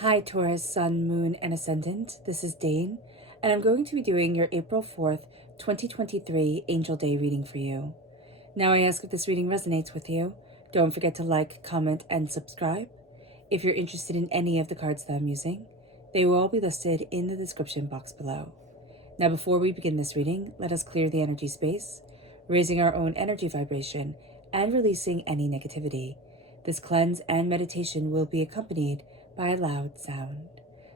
Hi Taurus, Sun, Moon, and Ascendant. This is Dane, and I'm going to be doing your April 4th, 2023 Angel Day reading for you. Now I ask if this reading resonates with you. Don't forget to like, comment, and subscribe. If you're interested in any of the cards that I'm using, they will all be listed in the description box below. Now before we begin this reading, let us clear the energy space, raising our own energy vibration and releasing any negativity. This cleanse and meditation will be accompanied by a loud sound.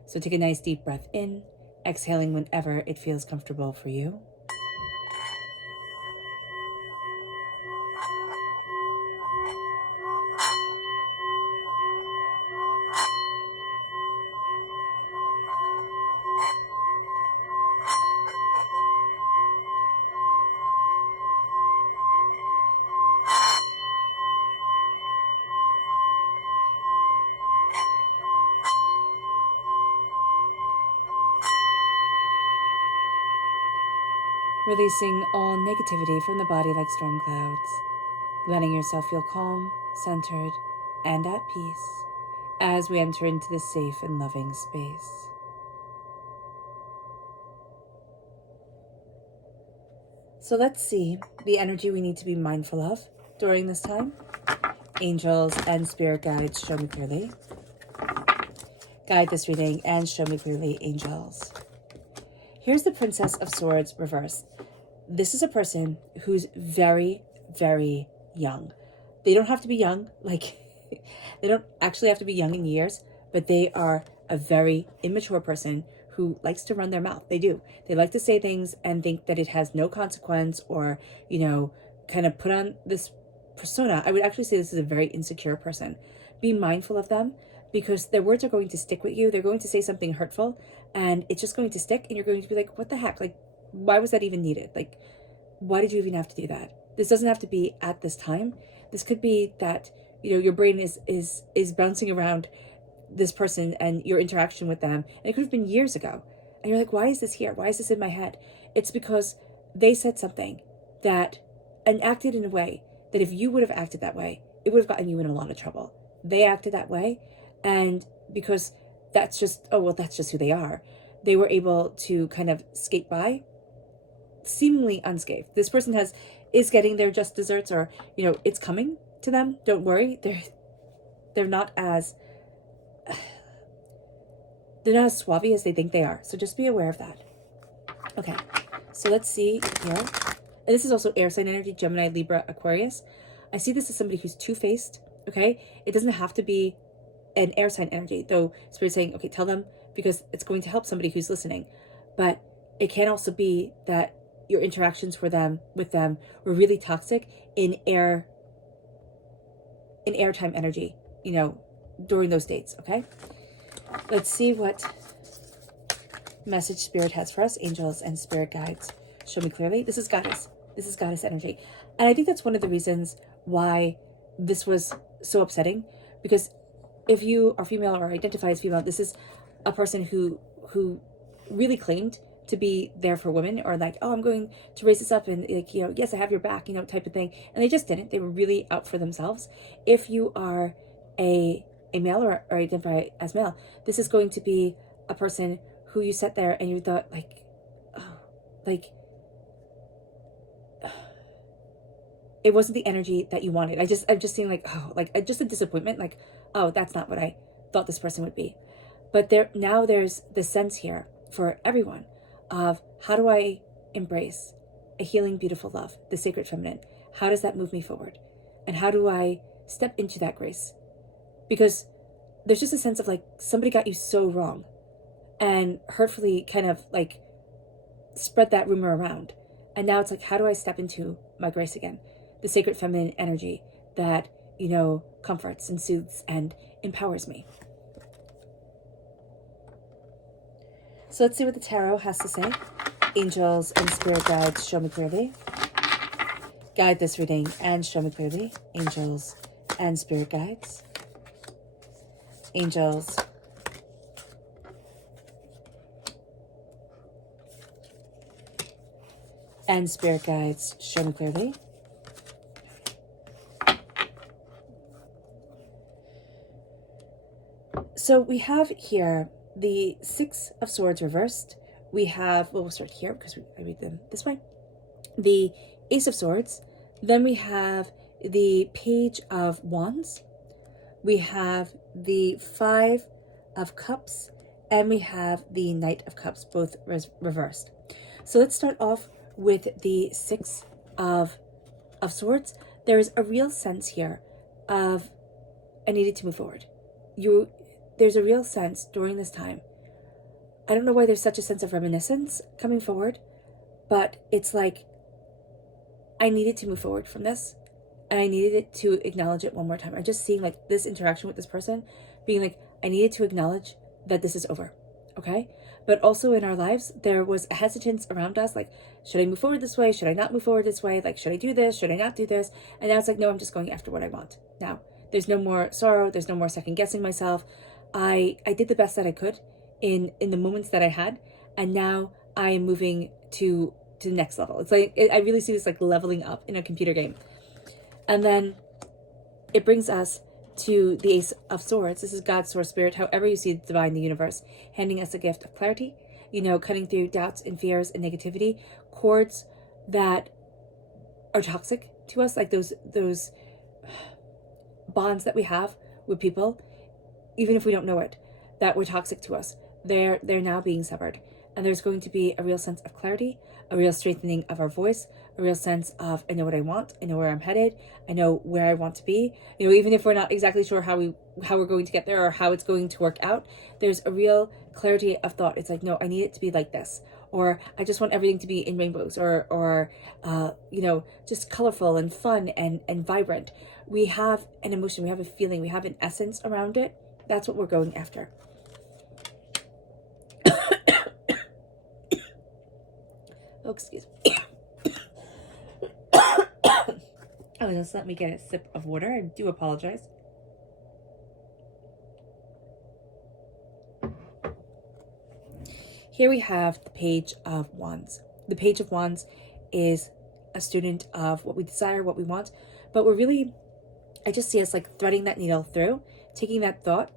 So take a nice deep breath in, exhaling whenever it feels comfortable for you. Releasing all negativity from the body like storm clouds, letting yourself feel calm, centered, and at peace as we enter into this safe and loving space. So let's see the energy we need to be mindful of during this time. Angels and spirit guides, show me clearly. Guide this reading and show me clearly, angels. Here's the Princess of Swords reversed. This is a person who's very, very young. They don't have to be young, like, they don't actually have to be young in years, but they are a very immature person who likes to run their mouth. They do. They like to say things and think that it has no consequence, or, you know, kind of put on this persona. I would actually say this is a very insecure person. Be mindful of them, because their words are going to stick with you. They're going to say something hurtful and it's just going to stick, and you're going to be like, what the heck? Like, why was that even needed? Like, why did you even have to do that? This doesn't have to be at this time. This could be that, you know, your brain is bouncing around this person and your interaction with them. And it could have been years ago. And you're like, why is this here? Why is this in my head? It's because they said something that, and acted in a way that if you would have acted that way, it would have gotten you in a lot of trouble. They acted that way. And because that's just, oh, well, that's just who they are, they were able to kind of skate by seemingly unscathed. This person is getting their just desserts, or, you know, it's coming to them. Don't worry. They're not as suave as they think they are. So just be aware of that. Okay. So let's see here. And this is also air sign energy, Gemini, Libra, Aquarius. I see this as somebody who's two-faced. Okay. It doesn't have to be an air sign energy, though Spirit's saying, okay, tell them, because it's going to help somebody who's listening. But it can also be that your interactions with them were really toxic in airtime energy, you know, during those dates. Okay, let's see what message Spirit has for us. Angels and spirit guides, show me clearly. This is goddess energy, and I think that's one of the reasons why this was so upsetting, because if you are female or identify as female, this is a person who really claimed to be there for women, or like, oh, I'm going to raise this up and, like, you know, yes, I have your back, you know, type of thing. And they just didn't. They were really out for themselves. If you are a male or identify as male, this is going to be a person who you sat there and you thought, like, oh, like, it wasn't the energy that you wanted. I'm just seeing, like, oh, like, just a disappointment, like, oh, that's not what I thought this person would be. But there's the sense here for everyone of, how do I embrace a healing, beautiful love, the sacred feminine? How does that move me forward? And how do I step into that grace? Because there's just a sense of, like, somebody got you so wrong and hurtfully kind of, like, spread that rumor around. And now it's like, how do I step into my grace again? The sacred feminine energy that, you know, comforts and soothes and empowers me. So let's see what the tarot has to say. Angels and spirit guides, show me clearly. Guide this reading and show me clearly. Angels and spirit guides. Angels and spirit guides, show me clearly. So we have here the Six of Swords reversed. We have, well, we'll start here because I read them this way. The Ace of Swords. Then we have the Page of Wands. We have the Five of Cups. And we have the Knight of Cups, both reversed. So let's start off with the Six of Swords. There is a real sense here of I needed to move forward. There's a real sense during this time. I don't know why there's such a sense of reminiscence coming forward, but it's like I needed to move forward from this, and I needed to acknowledge it one more time. I'm just seeing like this interaction with this person being like, I needed to acknowledge that this is over, okay? But also in our lives, there was a hesitance around us, like, should I move forward this way? Should I not move forward this way? Like, should I do this? Should I not do this? And now it's like, no, I'm just going after what I want. Now, there's no more sorrow. There's no more second guessing myself. I did the best that I could in the moments that I had, and now I am moving to the next level. It's like, I really see this like leveling up in a computer game. And then it brings us to the Ace of Swords. This is God's source spirit, however you see the divine, the universe, handing us a gift of clarity, cutting through doubts and fears and negativity, cords that are toxic to us, like those bonds that we have with people, even if we don't know it, that were toxic to us. They're now being severed. And there's going to be a real sense of clarity, a real strengthening of our voice, a real sense of, I know what I want, I know where I'm headed, I know where I want to be. Even if we're not exactly sure how we're going to get there or how it's going to work out, there's a real clarity of thought. It's like, no, I need it to be like this. Or I just want everything to be in rainbows or just colorful and fun and vibrant. We have an emotion, we have a feeling, we have an essence around it. That's what we're going after. Oh, excuse me. Oh, just let me get a sip of water. I do apologize. Here we have the Page of Wands. The Page of Wands is a student of what we desire, what we want, but I just see us like threading that needle through, taking that thought,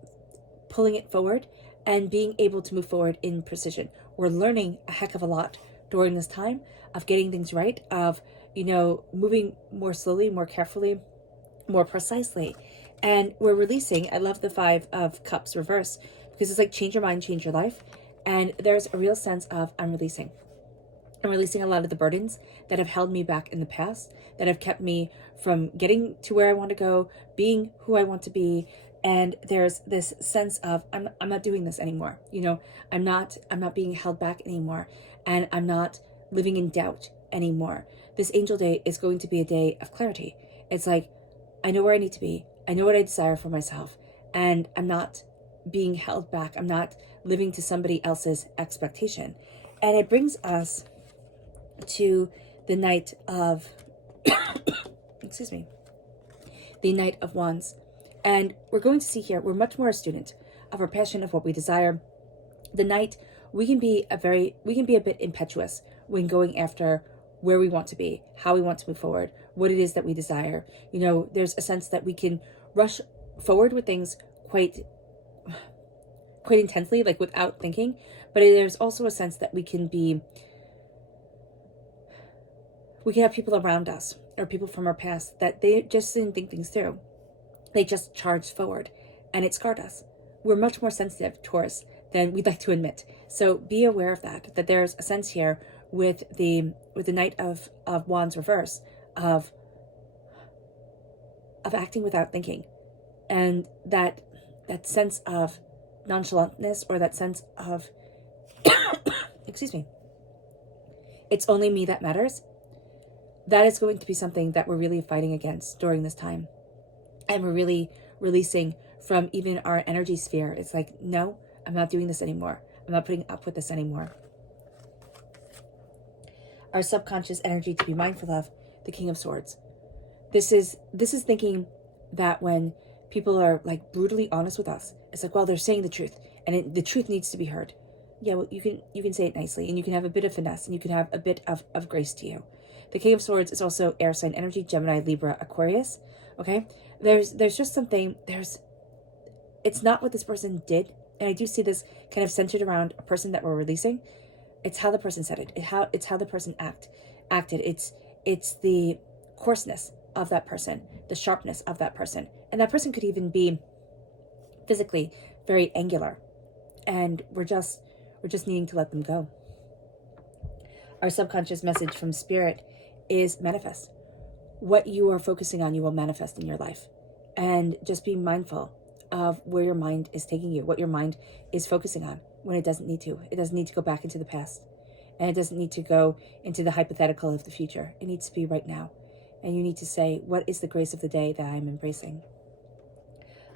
pulling it forward, and being able to move forward in precision. We're learning a heck of a lot during this time of getting things right, of, moving more slowly, more carefully, more precisely. And we're releasing. I love the Five of Cups reverse because it's like change your mind, change your life. And there's a real sense of I'm releasing. I'm releasing a lot of the burdens that have held me back in the past, that have kept me from getting to where I want to go, being who I want to be. And there's this sense of I'm not doing this anymore. I'm not being held back anymore, and I'm not living in doubt anymore. This Angel Day is going to be a day of clarity. It's like I know where I need to be. I know what I desire for myself, and I'm not being held back. I'm not living to somebody else's expectation. And it brings us to the Knight of excuse me, the Knight of Wands. And we're going to see here, we're much more a student of our passion, of what we desire. The Knight, we can be a bit impetuous when going after where we want to be, how we want to move forward, what it is that we desire. There's a sense that we can rush forward with things quite intensely, like without thinking. But there's also a sense that we can have people around us or people from our past that they just didn't think things through. They just charged forward, and it scarred us. We're much more sensitive, Taurus, than we'd like to admit. So be aware of that there's a sense here with the Knight of Wands reverse of acting without thinking, and that sense of nonchalantness, or that sense of excuse me, it's only me that matters. That is going to be something that we're really fighting against during this time. And we're really releasing from even our energy sphere. It's like, no, I'm not doing this anymore. I'm not putting up with this anymore. Our subconscious energy to be mindful of, the King of Swords. This is thinking that when people are like brutally honest with us, it's like, well, they're saying the truth, and the truth needs to be heard. Yeah, well, you can say it nicely, and you can have a bit of finesse, and you can have a bit of grace to you. The King of Swords is also air sign energy, Gemini, Libra, Aquarius. Okay, there's just something, it's not what this person did. And I do see this kind of centered around a person that we're releasing. It's how the person said it. It's how the person acted. It's the coarseness of that person, the sharpness of that person. And that person could even be physically very angular. And we're just needing to let them go. Our subconscious message from Spirit is manifest. What you are focusing on, you will manifest in your life. And just be mindful of where your mind is taking you, what your mind is focusing on when it doesn't need to. It doesn't need to go back into the past. And it doesn't need to go into the hypothetical of the future. It needs to be right now. And you need to say, what is the grace of the day that I'm embracing?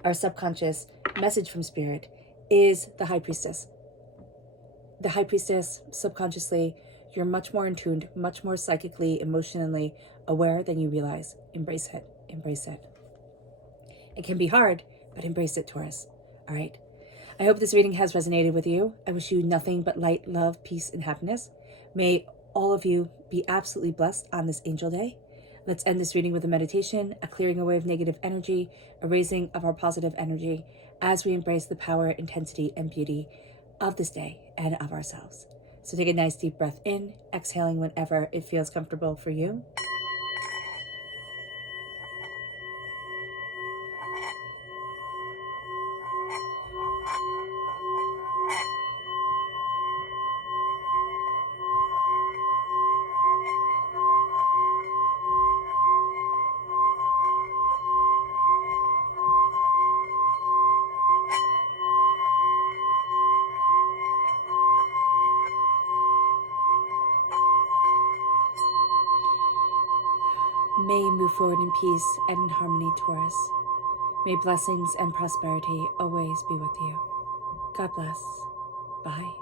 Our subconscious message from Spirit is the High Priestess. The High Priestess, subconsciously, you're much more in tune, much more psychically, emotionally aware than you realize. Embrace it. Embrace it. It can be hard, but embrace it, Taurus. All right. I hope this reading has resonated with you. I wish you nothing but light, love, peace, and happiness. May all of you be absolutely blessed on this Angel Day. Let's end this reading with a meditation, a clearing away of negative energy, a raising of our positive energy as we embrace the power, intensity, and beauty of this day and of ourselves. So take a nice deep breath in, exhaling whenever it feels comfortable for you. May you move forward in peace and in harmony, Taurus. May blessings and prosperity always be with you. God bless. Bye.